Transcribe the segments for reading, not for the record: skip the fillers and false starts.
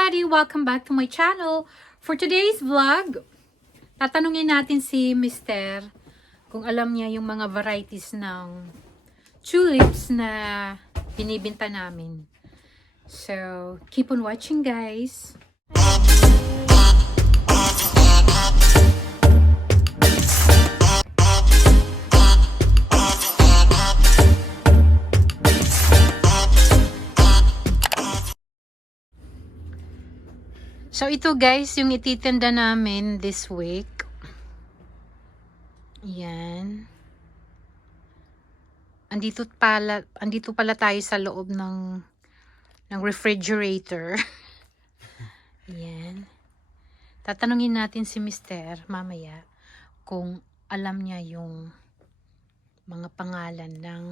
everybody! Welcome back to my channel. For today's vlog, tatanungin natin si Mr. kung alam niya yung mga varieties ng tulips na binibenta namin. So, keep on watching, guys. So, ito guys, yung ititinda namin this week. Yan. Andito pala tayo sa loob ng refrigerator. Yan. Tatanungin natin si Mr. mamaya kung alam niya yung mga pangalan ng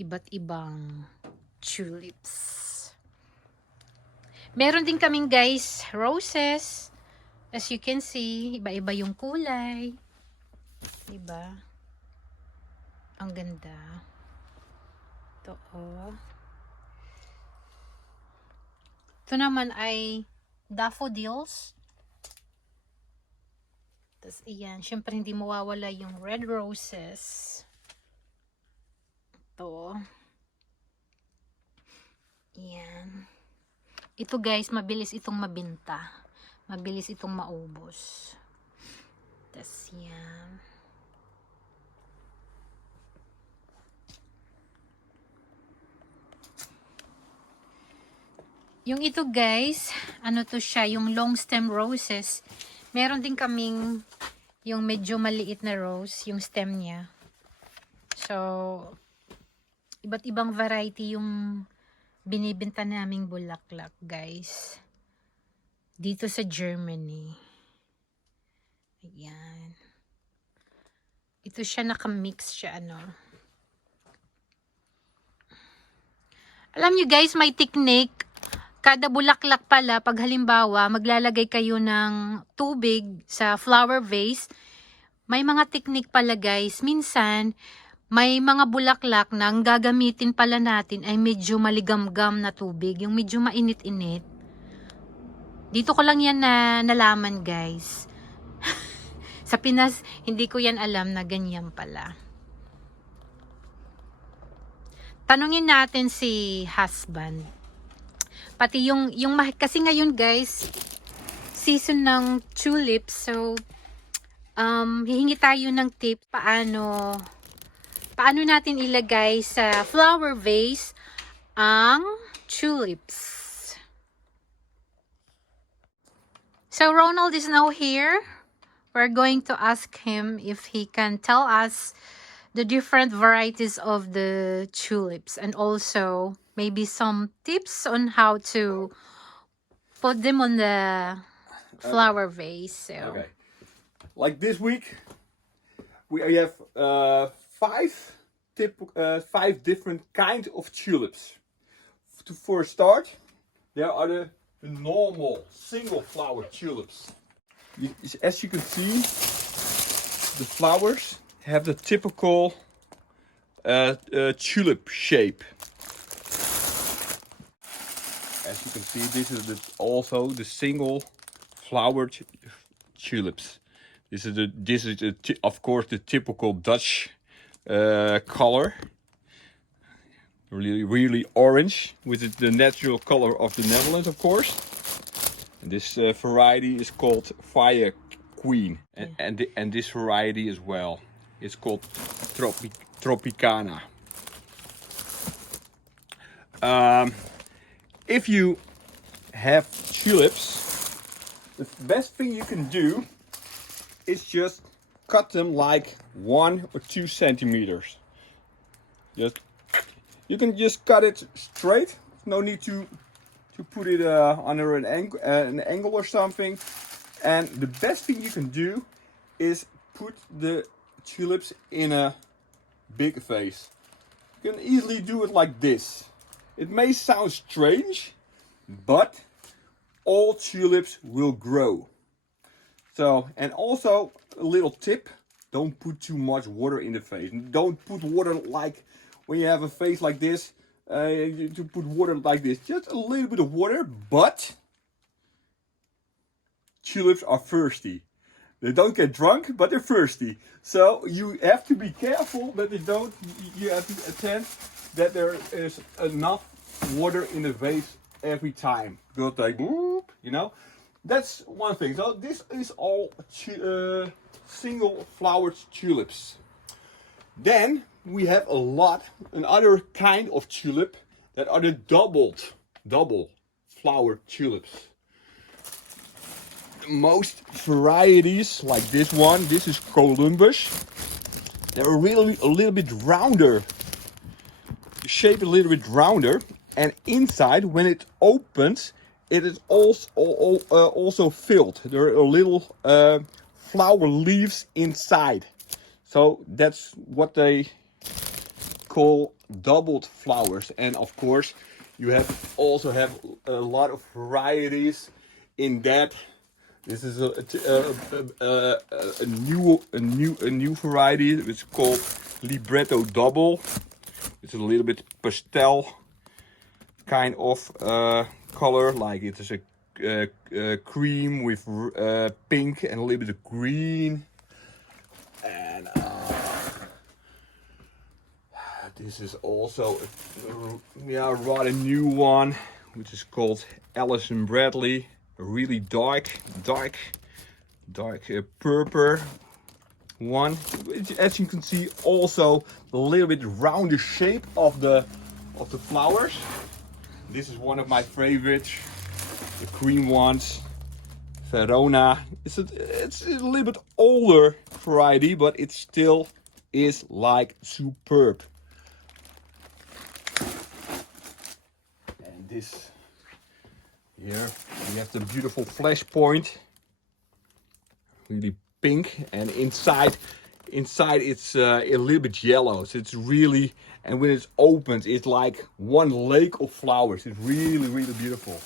iba't ibang tulips. Meron din kaming guys, roses. As you can see, iba-iba yung kulay. Diba? Ang ganda. Ito, oh. Ito naman ay daffodils. Tapos, iyan. Siyempre, hindi mawawala yung red roses. Ito. Iyan. Ito guys, mabilis itong mabinta. Mabilis itong maubos. Tas yan. Yung ito guys, ano to siya, yung long stem roses. Meron din kaming yung medyo maliit na rose, yung stem niya. So, iba't ibang variety yung binibenta naming bulaklak, guys. Dito sa Germany. Ayan. Ito siya, nakamix siya, ano. Alam nyo, guys, may technique. Kada bulaklak pala, pag halimbawa, maglalagay kayo ng tubig sa flower vase, may mga technique pala, guys. Minsan, may mga bulaklak na ang gagamitin pala natin ay medyo maligamgam na tubig. Yung medyo mainit-init. Dito ko lang yan na nalaman, guys. Sa Pinas, hindi ko yan alam na ganyan pala. Tanungin natin si husband. Pati yung kasi ngayon, guys, season ng tulips. So, hihingi tayo ng tip paano natin ilagay sa flower vase ang tulips. So, Ronald is now here. We're going to ask him if he can tell us the different varieties of the tulips and also maybe some tips on how to put them on the flower vase. So. Okay. Like this week, we have five different kinds of tulips. For a start, there are the normal single flower tulips. As you can see, the flowers have the typical tulip shape. As you can see, this is also the single flowered tulips. This is of course the typical Dutch color, really orange, with the natural color of the Netherlands, of course. And this variety is called Fire Queen, and this variety as well. It's called Tropicana. If you have tulips, the best thing you can do is just cut them like 1 or 2 centimeters. You can just cut it straight. No need to put it under an angle or something. And the best thing you can do is put the tulips in a big vase. You can easily do it like this. It may sound strange, but all tulips will grow. So, and also a little tip, don't put too much water in the vase. Don't put water like when you have a vase like this, to put water like this. Just a little bit of water, but tulips are thirsty. They don't get drunk, but they're thirsty. So you have to be careful that they don't. You have to attend that there is enough water in the vase every time. Because they, you know, that's one thing. So this is all single flowered tulips. Then we have another kind of tulip that are the double flower tulips. Most varieties, like this one, this is Columbus. They're really a little bit rounder. The shape a little bit rounder, and inside, when it opens, it is also filled. There are little flower leaves inside. So that's what they call doubled flowers. And of course, you also have a lot of varieties in that. This is a new variety. It's called Libretto Double. It's a little bit pastel kind of color, like it is a cream with pink and a little bit of green. And this is also a rather new one, which is called Allison Bradley. A really dark purple one. As you can see, also a little bit rounder shape of the flowers. This is one of my favorites, the green ones, Verona. It's a little bit older variety, but it still is like superb. And this here we have the beautiful flash point, really pink, and inside it's a little bit yellow. So it's really, and when it's opened, it's like one lake of flowers. It's really beautiful.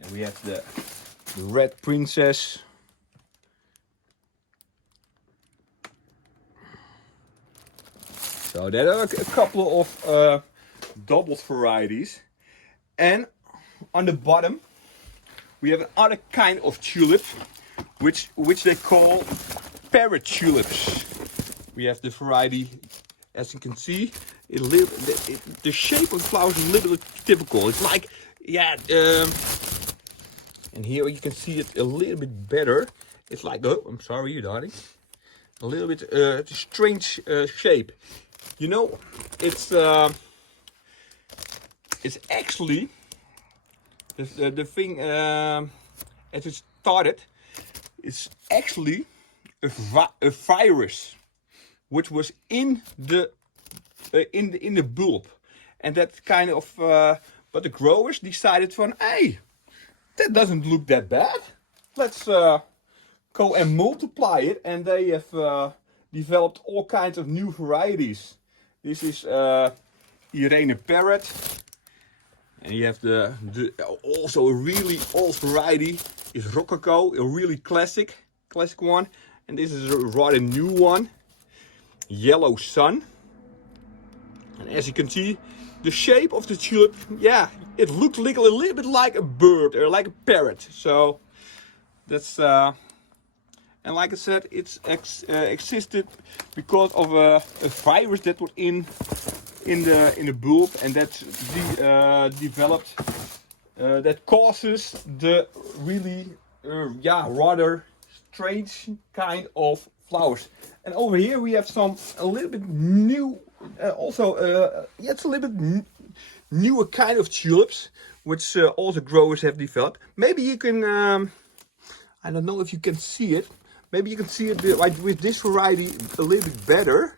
And we have the red princess. So there are a couple of doubled varieties. And on the bottom, we have another kind of tulip, which they call Parrot Tulips. We have the variety, as you can see, the shape of the flowers is a little bit typical. It's like, and here you can see it a little bit better. It's like, oh, I'm sorry, darling. A little bit strange shape. You know, it's actually the thing as it started. It's actually a virus which was in the bulb, and that kind of. But the growers decided from, hey, that doesn't look that bad. Let's go and multiply it, and they have developed all kinds of new varieties. This is Irene Parrot. And you have the also a really old variety is Rococo, a really classic one. And this is a rather new one, Yellow Sun. And as you can see, the shape of the tulip, yeah, it looked a little bit like a bird or like a parrot. So that's and like I said, it's existed because of a virus that was in the bulb, and that's developed that causes the really rather strange kind of flowers. And over here we have a little bit new, it's a little bit newer kind of tulips, which also growers have developed. Maybe you can, I don't know if you can see it. Maybe you can see it like with this variety a little bit better.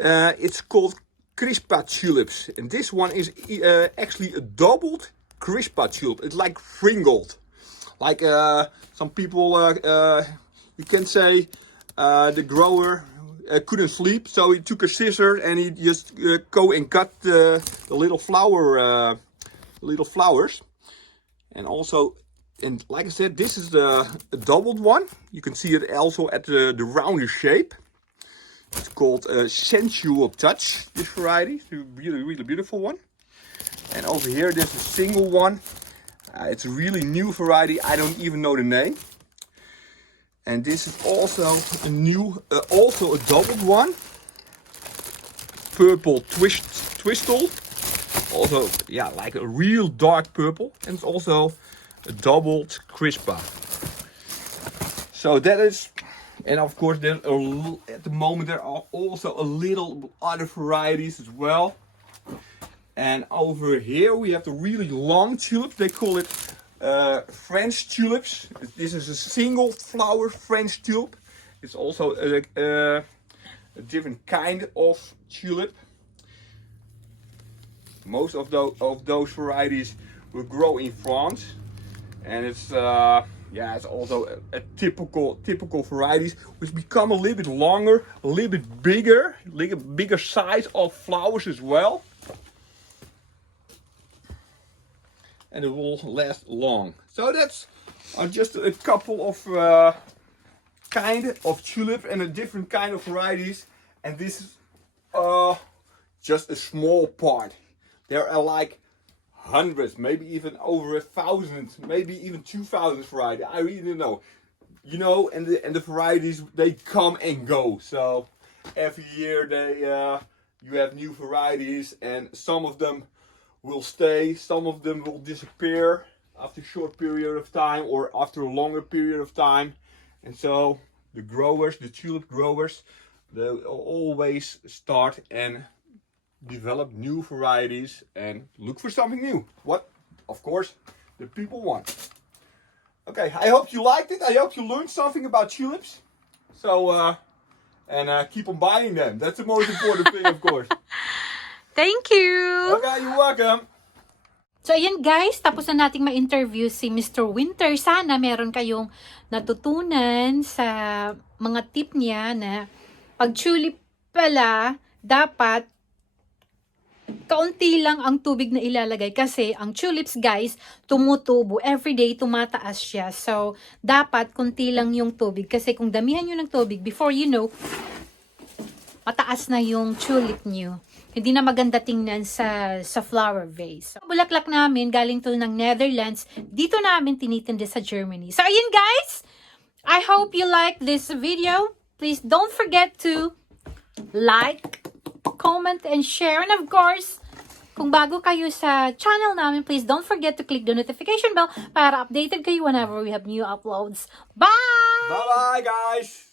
It's called Crispa tulips, and this one is actually a doubled Crispa tulip. It's like fringled, like some people you can say the grower couldn't sleep, so he took a scissor and he just go and cut the little flowers. And also, and like I said, this is a doubled one. You can see it also at the rounder shape. It's called Sensual Touch, this variety. It's a really beautiful one. And over here there's a single one. It's a really new variety. I don't even know the name. And this is also a new, also a doubled one. Purple twistle. Also, yeah, like a real dark purple. And it's also a doubled crispa. So that is, and of course there's at the moment there are also a little other varieties as well. And over here we have the really long tulips. They call it French tulips. This is a single flower French tulip. It's also a different kind of tulip. Most of those varieties will grow in France, and it's yeah, it's also a typical varieties which become a little bit longer, a little bit bigger size of flowers as well, and it will last long. So that's just a couple of kind of tulip and a different kind of varieties, and this is just a small part. There are like hundreds, maybe even over 1,000, maybe even 2,000 varieties. I really don't know. You know, and the varieties, they come and go. So every year you have new varieties, and some of them will stay, some of them will disappear after a short period of time or after a longer period of time. And so the growers, the tulip growers, they always start and develop new varieties and look for something new. What, of course, the people want. Okay, I hope you liked it. I hope you learned something about tulips. So, and keep on buying them. That's the most important thing, of course. Thank you! Okay, you're welcome. So, ayan guys, tapos na nating ma-interview si Mr. Winter. Sana meron kayong natutunan sa mga tip niya na pag tulip pala, dapat kaunti lang ang tubig na ilalagay kasi ang tulips guys, tumutubo. Everyday tumataas siya. So, dapat kunti lang yung tubig kasi kung damihan nyo ng tubig, before you know, mataas na yung tulip nyo. Hindi na maganda tingnan sa flower vase. So, bulaklak namin, galing to ng Netherlands. Dito namin tinitindi sa Germany. So, ayun guys! I hope you like this video. Please don't forget to like, comment, and share. And of course, kung bago kayo sa channel namin, please don't forget to click the notification bell para updated kayo whenever we have new uploads. Bye! Bye-bye, guys!